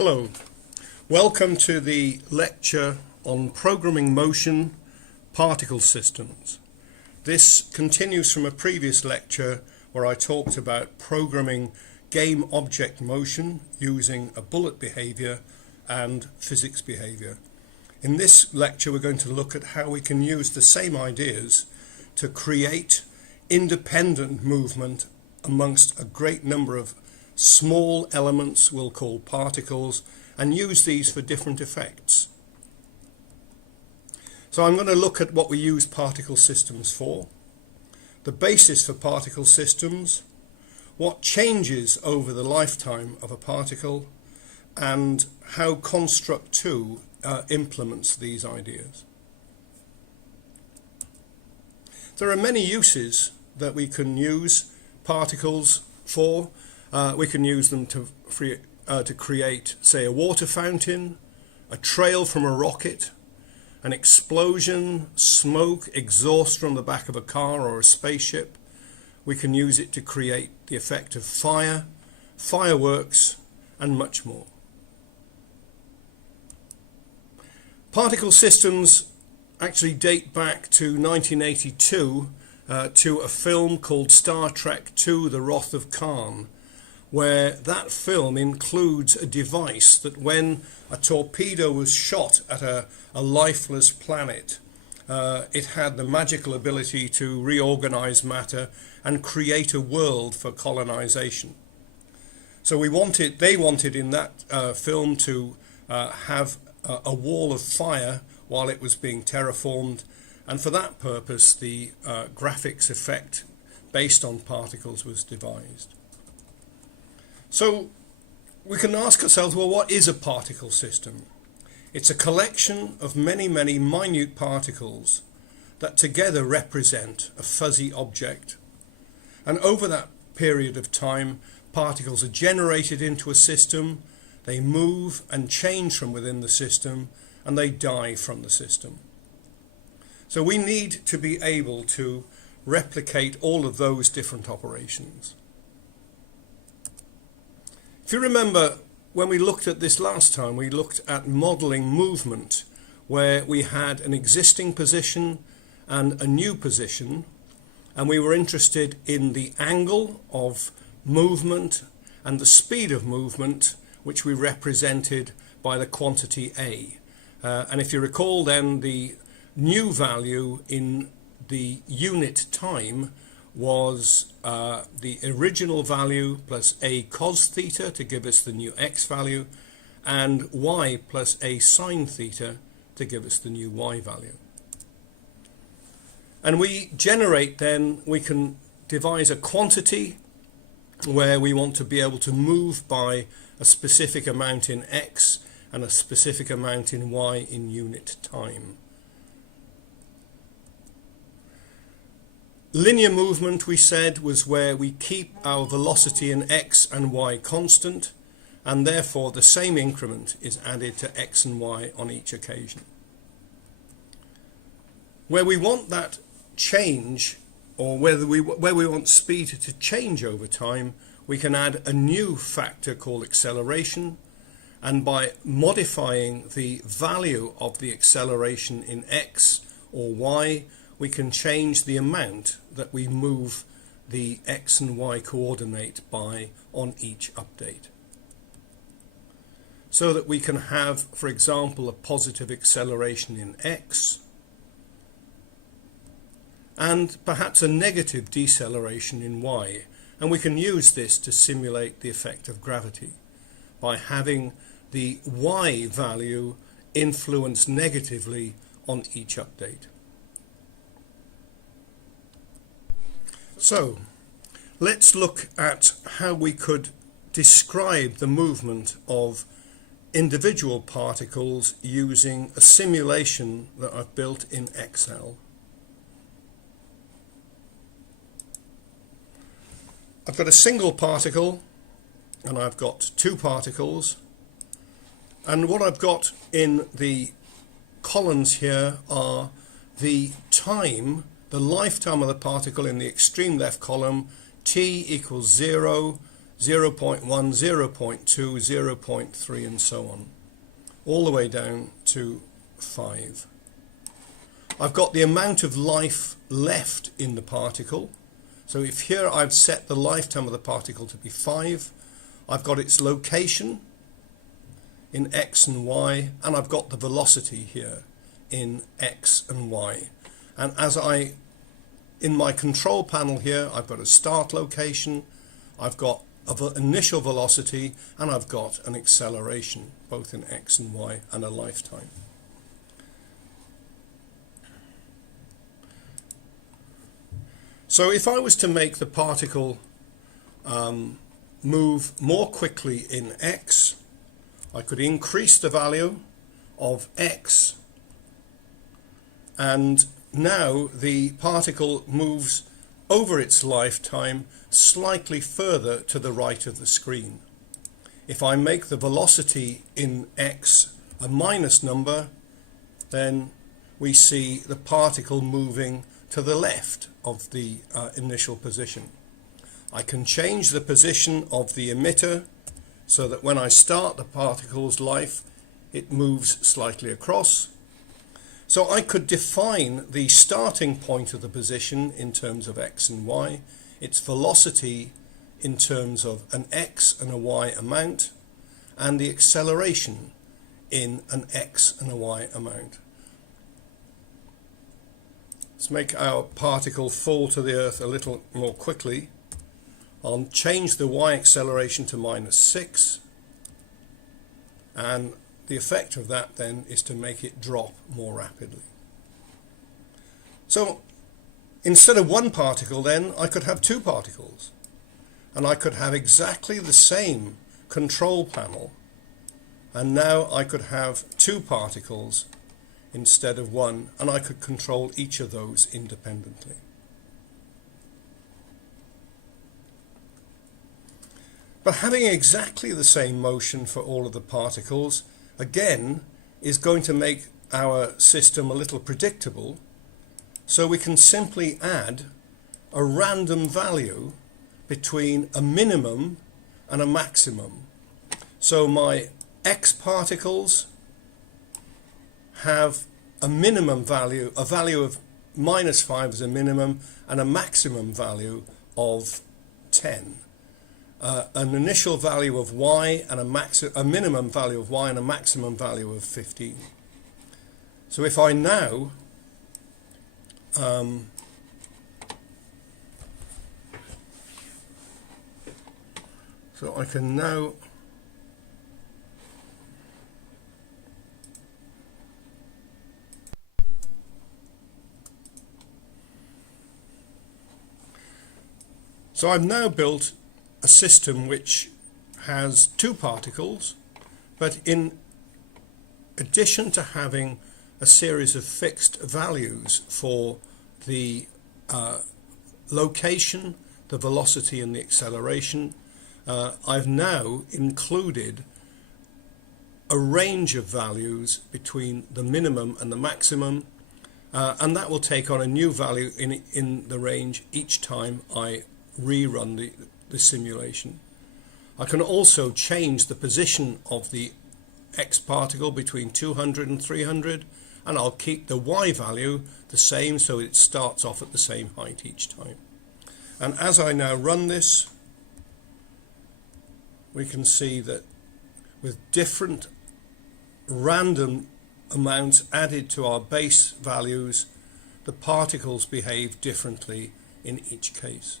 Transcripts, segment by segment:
Hello, welcome to the lecture on programming motion particle systems. This continues from a previous lecture where I talked about programming game object motion using a bullet behavior and physics behavior. In this lecture we're going to look at how we can use the same ideas to create independent movement amongst a great number of small elements we'll call particles, and use these for different effects. So I'm going to look at what we use particle systems for, the basis for particle systems, what changes over the lifetime of a particle, and how Construct 2 implements these ideas. There are many uses that we can use particles for. We can use them to create, say, a water fountain, a trail from a rocket, an explosion, smoke, exhaust from the back of a car or a spaceship. We can use it to create the effect of fire, fireworks, and much more. Particle systems actually date back to 1982 to a film called Star Trek II: The Wrath of Khan, where that film includes a device that when a torpedo was shot at a lifeless planet, it had the magical ability to reorganize matter and create a world for colonization. So they wanted in that film to have a wall of fire while it was being terraformed, and for that purpose the graphics effect based on particles was devised. So we can ask ourselves, well, what is a particle system? It's a collection of many minute particles that together represent a fuzzy object. And over that period of time, particles are generated into a system, they move and change from within the system, and they die from the system. So we need to be able to replicate all of those different operations. If you remember, when we looked at this last time, we looked at modeling movement, where we had an existing position and a new position, and we were interested in the angle of movement and the speed of movement, which we represented by the quantity A. And if you recall then, the new value in the unit time was the original value plus a cos theta to give us the new x value, and y plus a sine theta to give us the new y value. And we can devise a quantity where we want to be able to move by a specific amount in x and a specific amount in y in unit time. Linear movement, we said, was where we keep our velocity in x and y constant, and therefore the same increment is added to x and y on each occasion. Where we want that change, or where we want speed to change over time, we can add a new factor called acceleration, and by modifying the value of the acceleration in x or y, we can change the amount that we move the x and y coordinate by on each update. So that we can have, for example, a positive acceleration in x and perhaps a negative deceleration in y. And we can use this to simulate the effect of gravity by having the y value influence negatively on each update. So let's look at how we could describe the movement of individual particles using a simulation that I've built in Excel. I've got a single particle and I've got two particles, and what I've got in the columns here are the time, the lifetime of the particle in the extreme left column, t equals 0, 0.1, 0.2, 0.3 and so on, all the way down to 5. I've got the amount of life left in the particle. So if here I've set the lifetime of the particle to be 5, I've got its location in x and y, and I've got the velocity here in x and y. And in my control panel here, I've got a start location, I've got an initial velocity, and I've got an acceleration, both in x and y, and a lifetime. So if I was to make the particle move more quickly in x, I could increase the value of x, and now the particle moves over its lifetime slightly further to the right of the screen. If I make the velocity in x a minus number, then we see the particle moving to the left of the initial position. I can change the position of the emitter so that when I start the particle's life, it moves slightly across. So I could define the starting point of the position in terms of x and y, its velocity in terms of an x and a y amount, and the acceleration in an x and a y amount. Let's make our particle fall to the earth a little more quickly. I'll change the y acceleration to -6, and the effect of that then is to make it drop more rapidly. So instead of one particle then, I could have two particles, and I could have exactly the same control panel, and now I could have two particles instead of one, and I could control each of those independently. But having exactly the same motion for all of the particles, again, is going to make our system a little predictable, so we can simply add a random value between a minimum and a maximum. So my x particles have a minimum value, a value of -5 as a minimum, and a maximum value of 10. An initial value of y and a minimum value of y and a maximum value of 15. So if I now so I can now so I've now built a system which has two particles, but in addition to having a series of fixed values for the location, the velocity and the acceleration, I've now included a range of values between the minimum and the maximum, and that will take on a new value in the range each time I rerun the simulation. I can also change the position of the x particle between 200 and 300, and I'll keep the y value the same so it starts off at the same height each time. And as I now run this, we can see that with different random amounts added to our base values, the particles behave differently in each case.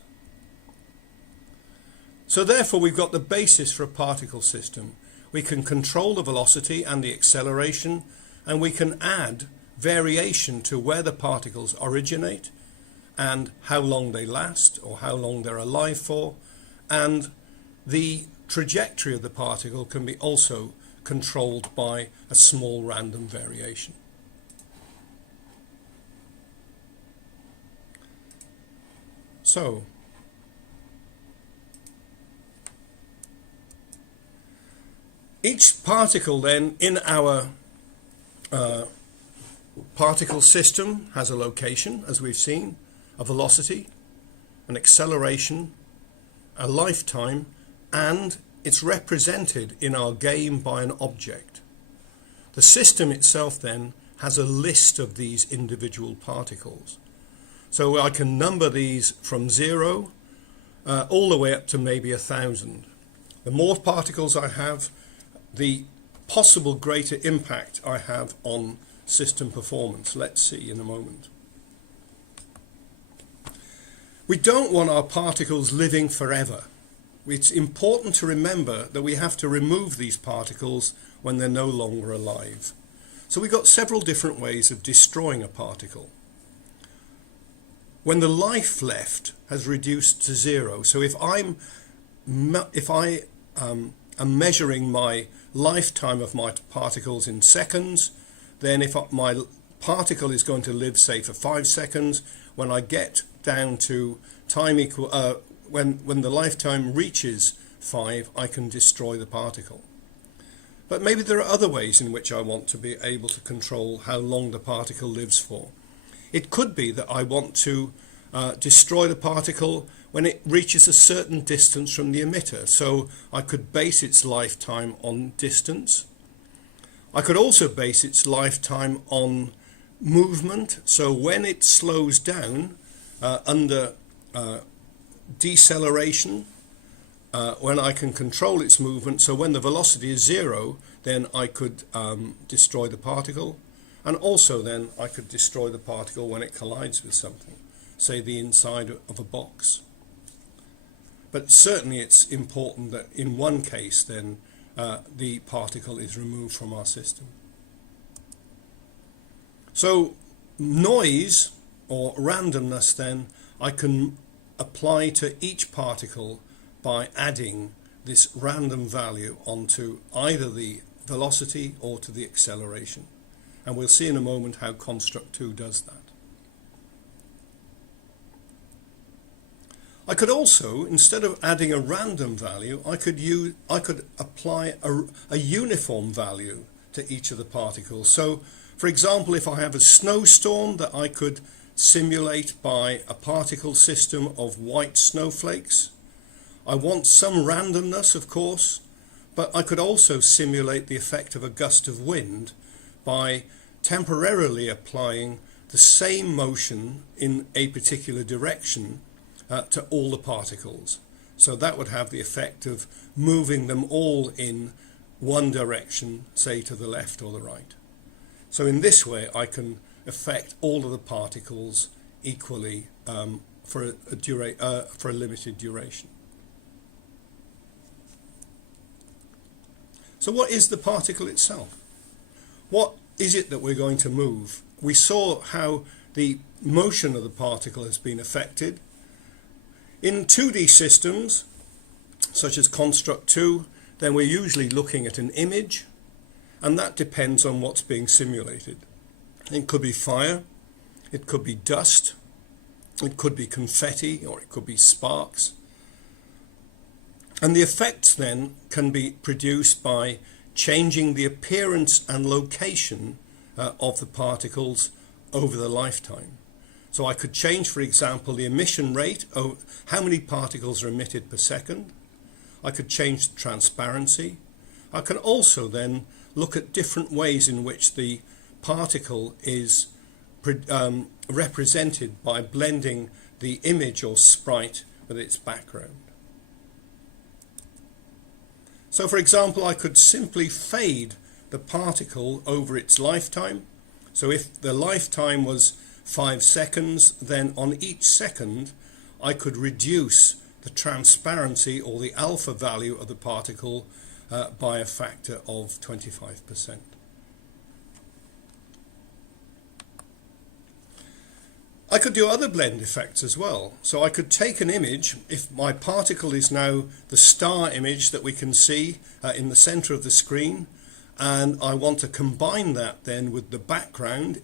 So therefore we've got the basis for a particle system. We can control the velocity and the acceleration, and we can add variation to where the particles originate and how long they last or how long they're alive for, and the trajectory of the particle can be also controlled by a small random variation. So each particle then in our particle system has a location, as we've seen, a velocity, an acceleration, a lifetime, and it's represented in our game by an object. The system itself then has a list of these individual particles. So I can number these from 0 all the way up to maybe 1,000. The more particles I have, the possible greater impact I have on system performance. Let's see in a moment. We don't want our particles living forever. It's important to remember that we have to remove these particles when they're no longer alive. So we've got several different ways of destroying a particle. When the life left has reduced to 0, so if I am measuring my lifetime of my particles in seconds, then if my particle is going to live, say, for 5 seconds, when I get down to time equal, when the lifetime reaches 5, I can destroy the particle. But maybe there are other ways in which I want to be able to control how long the particle lives for. It could be that I want to destroy the particle when it reaches a certain distance from the emitter. So I could base its lifetime on distance. I could also base its lifetime on movement. So when it slows down under deceleration, when I can control its movement, so when the velocity is 0, then I could destroy the particle. And also then I could destroy the particle when it collides with something, say the inside of a box. But certainly it's important that in one case then the particle is removed from our system. So noise or randomness then I can apply to each particle by adding this random value onto either the velocity or to the acceleration. And we'll see in a moment how Construct 2 does that. I could also, instead of adding a random value, I could apply a uniform value to each of the particles. So, for example, if I have a snowstorm that I could simulate by a particle system of white snowflakes, I want some randomness, of course, but I could also simulate the effect of a gust of wind by temporarily applying the same motion in a particular direction to all the particles. So that would have the effect of moving them all in one direction, say to the left or the right. So in this way I can affect all of the particles equally for a limited duration. So what is the particle itself? What is it that we're going to move? We saw how the motion of the particle has been affected. In 2D systems, such as Construct 2, then we're usually looking at an image, and that depends on what's being simulated. It could be fire, it could be dust, it could be confetti, or it could be sparks. And the effects then can be produced by changing the appearance and location of the particles over the lifetime. So I could change, for example, the emission rate, how many particles are emitted per second. I could change the transparency. I can also then look at different ways in which the particle is represented by blending the image or sprite with its background. So, for example, I could simply fade the particle over its lifetime. So if the lifetime was 5 seconds, then on each second I could reduce the transparency or the alpha value of the particle by a factor of 25%. I could do other blend effects as well. So I could take an image, if my particle is now the star image that we can see in the center of the screen, and I want to combine that then with the background,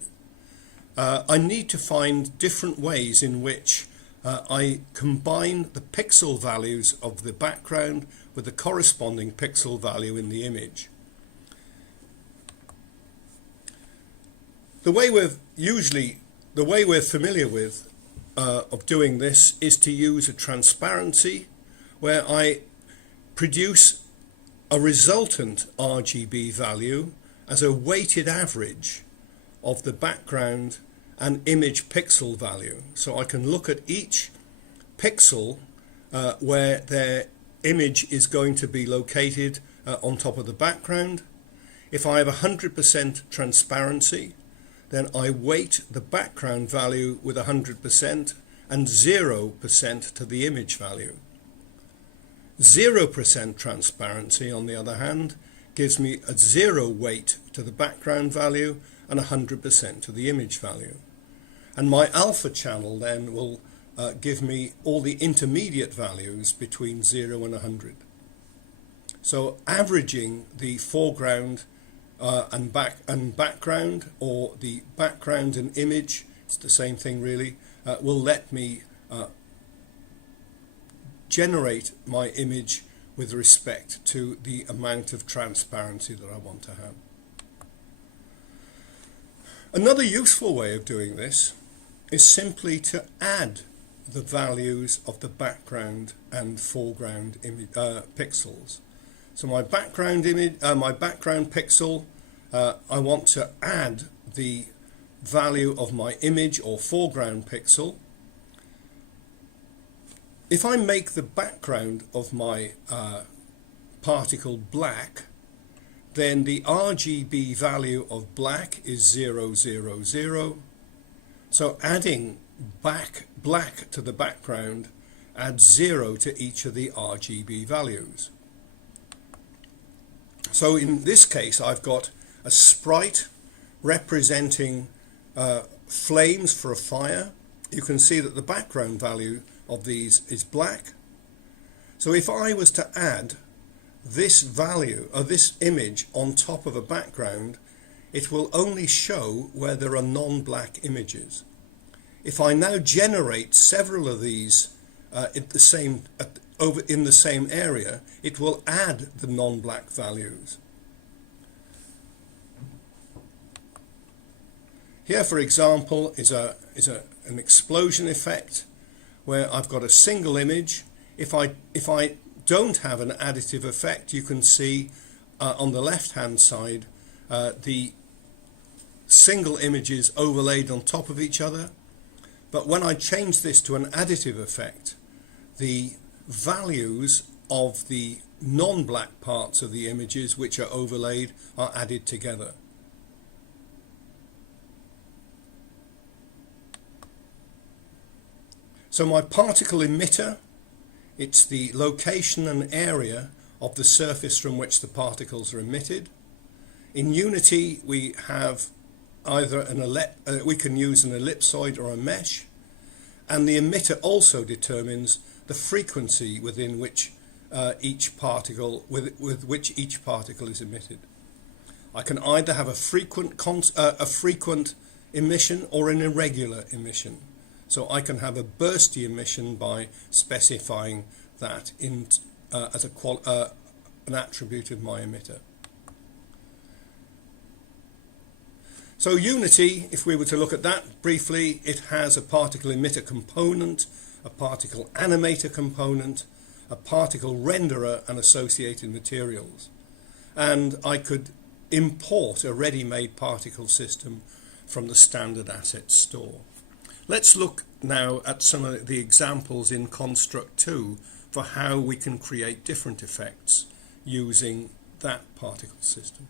I need to find different ways in which I combine the pixel values of the background with the corresponding pixel value in the image. The way we're familiar with of doing this is to use a transparency where I produce a resultant RGB value as a weighted average of the background and image pixel value. So I can look at each pixel where their image is going to be located on top of the background. If I have 100% transparency, then I weight the background value with 100% and 0% to the image value. 0% transparency, on the other hand, gives me a 0 weight to the background value and 100% to the image value. And my alpha channel then will give me all the intermediate values between 0 and 100. So averaging the foreground and background, or the background and image, it's the same thing really, will let me generate my image with respect to the amount of transparency that I want to have. Another useful way of doing this is simply to add the values of the background and foreground pixels. So my background image, my background pixel, I want to add the value of my image or foreground pixel. If I make the background of my particle black, then the RGB value of black is 0, 0, 0. So adding black to the background adds 0 to each of the RGB values. So in this case, I've got a sprite representing flames for a fire. You can see that the background value of these is black. So if I was to add this value or this image on top of a background, it will only show where there are non-black images. If I now generate several of these in the same area, it will add the non-black values. Here, for example, is an explosion effect where I've got a single image. If I don't have an additive effect, you can see on the left-hand side the single images overlaid on top of each other. But when I change this to an additive effect, the values of the non-black parts of the images which are overlaid are added together. So my particle emitter, it's the location and area of the surface from which the particles are emitted. In Unity, we have either we can use an ellipsoid or a mesh, and the emitter also determines the frequency within which each particle is emitted. I can either have a frequent emission or an irregular emission. So I can have a bursty emission by specifying that as an attribute of my emitter. So Unity, if we were to look at that briefly, it has a particle emitter component, a particle animator component, a particle renderer and associated materials. And I could import a ready-made particle system from the standard asset store. Let's look now at some of the examples in Construct 2 for how we can create different effects using that particle system.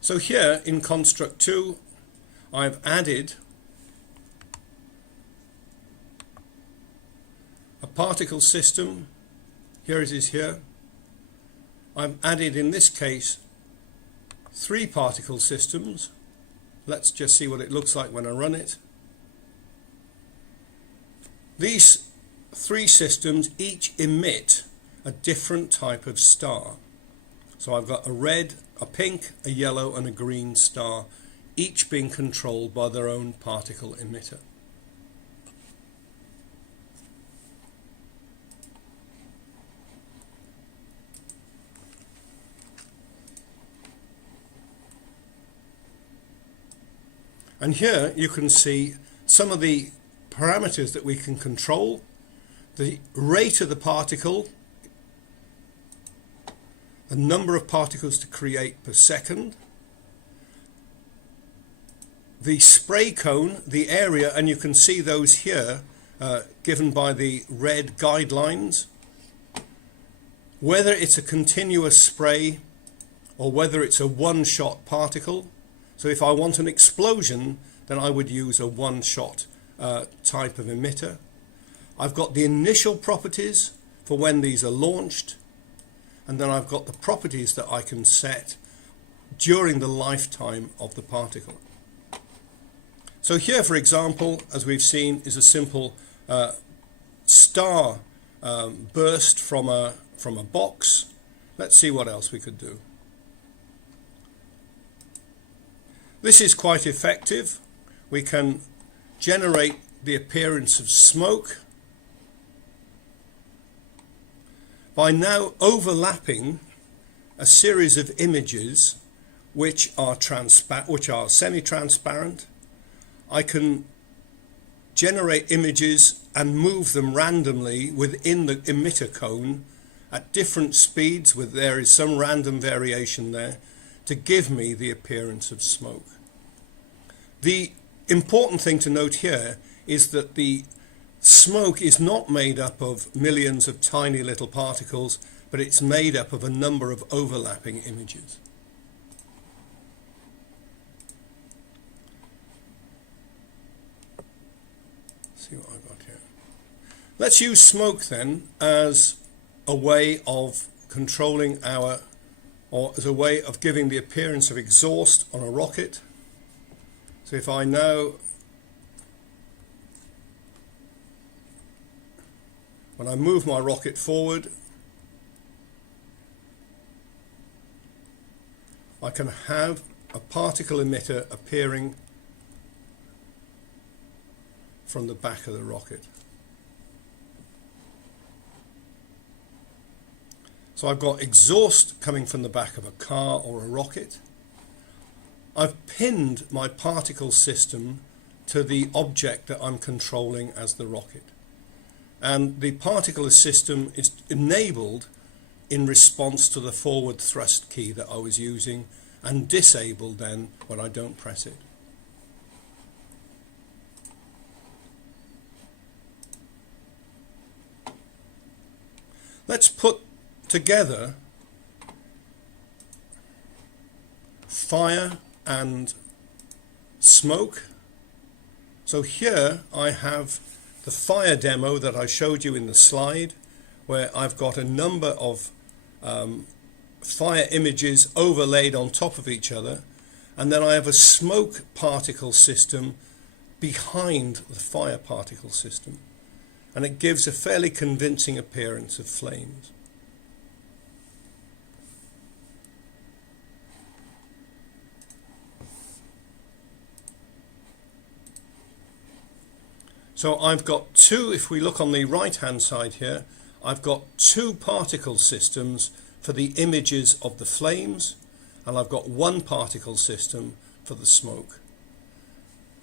So here in Construct 2, I've added a particle system. Here it is here. I've added, in this case, 3 particle systems. Let's just see what it looks like when I run it. These 3 systems each emit a different type of star. So I've got a red, a pink, a yellow and a green star, each being controlled by their own particle emitter. And here you can see some of the parameters that we can control: the rate of the particle, the number of particles to create per second, the spray cone, the area, and you can see those here given by the red guidelines, whether it's a continuous spray or whether it's a one-shot particle. So if I want an explosion, then I would use a one-shot type of emitter. I've got the initial properties for when these are launched, and then I've got the properties that I can set during the lifetime of the particle. So here, for example, as we've seen, is a simple star burst from a box. Let's see what else we could do. This is quite effective. We can generate the appearance of smoke by now overlapping a series of images which are semi-transparent. I can generate images and move them randomly within the emitter cone at different speeds, there is some random variation there, to give me the appearance of smoke. The important thing to note here is that the smoke is not made up of millions of tiny little particles, but it's made up of a number of overlapping images. Let's see what I've got here. Let's use smoke then as a way of controlling or as a way of giving the appearance of exhaust on a rocket. So if I now, when I move my rocket forward, I can have a particle emitter appearing from the back of the rocket. So I've got exhaust coming from the back of a car or a rocket. I've pinned my particle system to the object that I'm controlling as the rocket. And the particle system is enabled in response to the forward thrust key that I was using, and disabled then when I don't press it. Let's put together fire and smoke. So here I have the fire demo that I showed you in the slide, where I've got a number of fire images overlaid on top of each other, and then I have a smoke particle system behind the fire particle system, and it gives a fairly convincing appearance of flames. So I've got two, if we look on the right hand side here, I've got two particle systems for the images of the flames, and I've got one particle system for the smoke.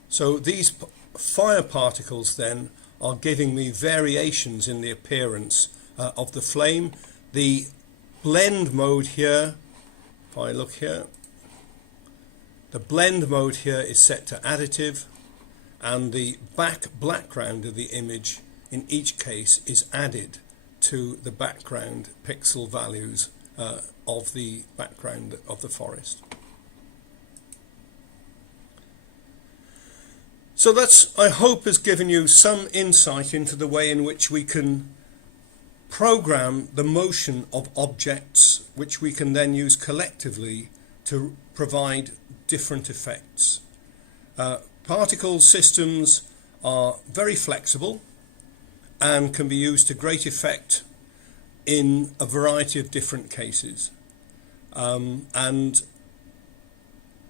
So these fire particles then are giving me variations in the appearance of the flame. The blend mode here, if I look here, the blend mode here is set to additive, and the background of the image in each case is added to the background pixel values of the background of the forest. So that's, I hope, has given you some insight into the way in which we can program the motion of objects, which we can then use collectively to provide different effects. Particle systems are very flexible and can be used to great effect in a variety of different cases. And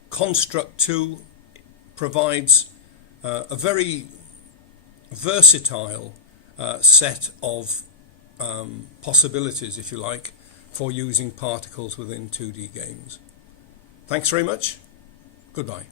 Construct 2 provides a very versatile set of possibilities, if you like, for using particles within 2D games. Thanks very much. Goodbye.